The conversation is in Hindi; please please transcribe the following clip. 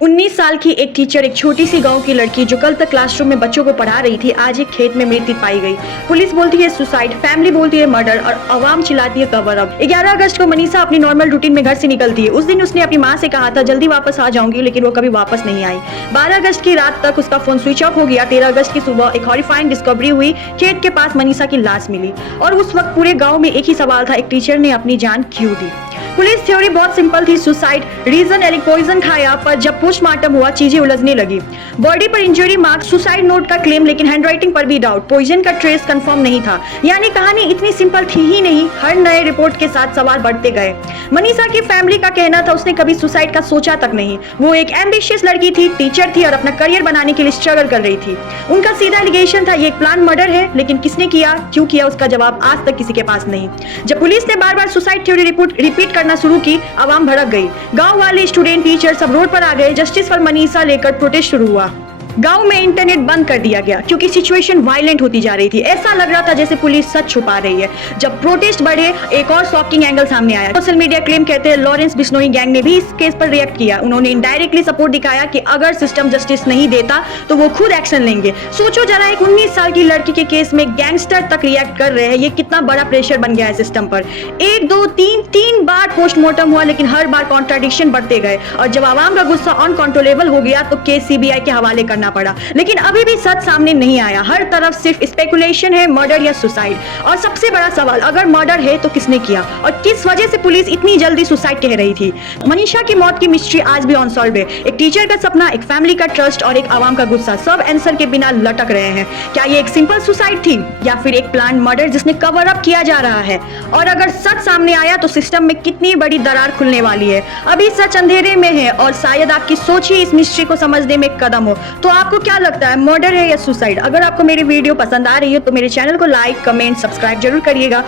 19 साल की एक टीचर एक छोटी सी गांव की लड़की जो कल तक क्लासरूम में बच्चों को पढ़ा रही थी, आज एक खेत में मृत पाई गई। पुलिस बोलती है सुसाइड, फैमिली बोलती है मर्डर और आवाम चिल्लाती है कवर अप। 11 अगस्त को मनीषा अपनी नॉर्मल रूटीन में घर से निकलती है। उस दिन उसने अपनी माँ से कहा था जल्दी वापस आ जाऊंगी, लेकिन वो कभी वापस नहीं आई। 12 अगस्त की रात तक उसका फोन स्विच ऑफ हो गया। 13 अगस्त की सुबह एक हॉरिफाइंग डिस्कवरी हुई। खेत के पास मनीषा की लाश मिली और उस वक्त पूरे गाँव में एक ही सवाल था, एक टीचर ने अपनी जान क्यों दी। पुलिस थ्योरी बहुत सिंपल थी, सुसाइड रीजन एलिक पॉइजन खाया, पर जब पोस्टमार्टम हुआ चीजें उलझने लगी। बॉडी पर इंजरी मार्क, सुसाइड नोट का क्लेम, लेकिन हैंडराइटिंग पर भी डाउट, पॉइजन का ट्रेस कंफर्म नहीं था। यानी कहानी इतनी सिंपल थी ही नहीं। हर नए रिपोर्ट के साथ सवाल बढ़ते गए। मनीषा की फैमिली का कहना था उसने कभी सुसाइड का सोचा तक नहीं। वो एक एम्बिशियस लड़की थी, टीचर थी और अपना करियर बनाने के लिए स्ट्रगल कर रही थी। उनका सीधा एलिगेशन था ये एक प्लान मर्डर है, लेकिन किसने किया, क्यों किया, उसका जवाब आज तक किसी के पास नहीं। जब पुलिस ने बार बार सुसाइड थ्योरी रिपीट करना शुरू की, आवाम भड़क गई। गांव वाले, स्टूडेंट, टीचर सब रोड पर आ गए। जस्टिस फॉर मनीषा लेकर प्रोटेस्ट शुरू हुआ। गांव में इंटरनेट बंद कर दिया गया क्योंकि सिचुएशन वायलेंट होती जा रही थी। ऐसा लग रहा था जैसे पुलिस सच छुपा रही है। जब प्रोटेस्ट बढ़े, एक और शॉकिंग एंगल सामने आया। सोशल मीडिया क्लेम कहते हैं लॉरेंस बिश्नोई गैंग ने भी इस केस पर रिएक्ट किया। उन्होंने इनडायरेक्टली सपोर्ट दिखाया कि अगर सिस्टम जस्टिस नहीं देता तो वो खुद एक्शन लेंगे। सोचो जरा, एक 19 साल की लड़की के केस में गैंगस्टर तक रिएक्ट कर रहे हैं। ये कितना बड़ा प्रेशर बन गया है सिस्टम पर। 1 2 3 बार पोस्टमार्टम हुआ, लेकिन हर बार कॉन्ट्राडिक्शन बढ़ते गए और जब आवाम का गुस्सा अनकंट्रोलेबल हो गया तो केस सीबीआई के हवाले करना पड़ा। लेकिन अभी भी सच सामने नहीं आया। हर तरफ सिर्फ स्पेकुलेशन है, मर्डर या सुसाइड। और सबसे बड़ा सवाल, अगर मर्डर है तो किसने किया और किस वजह से पुलिस इतनी जल्दी सुसाइड कह रही थी। मनीषा की मौत की मिस्ट्री आज भी अनसॉल्व है। एक टीचर का सपना, एक फैमिली का ट्रस्ट और एक आवाम का गुस्सा, सब आंसर के बिना लटक रहे हैं। क्या ये एक सिंपल सुसाइड थी या फिर एक प्लान मर्डर जिसने कवर अप किया जा रहा है? और अगर सच सामने आया तो सिस्टम में कितनी बड़ी दरार खुलने वाली है। अभी सच अंधेरे में है और शायद आपकी सोच ही इस मिस्ट्री को समझने में एक कदम हो। तो आपको क्या लगता है, मर्डर है या सुसाइड? अगर आपको मेरी वीडियो पसंद आ रही है तो मेरे चैनल को लाइक, कमेंट, सब्सक्राइब जरूर करिएगा।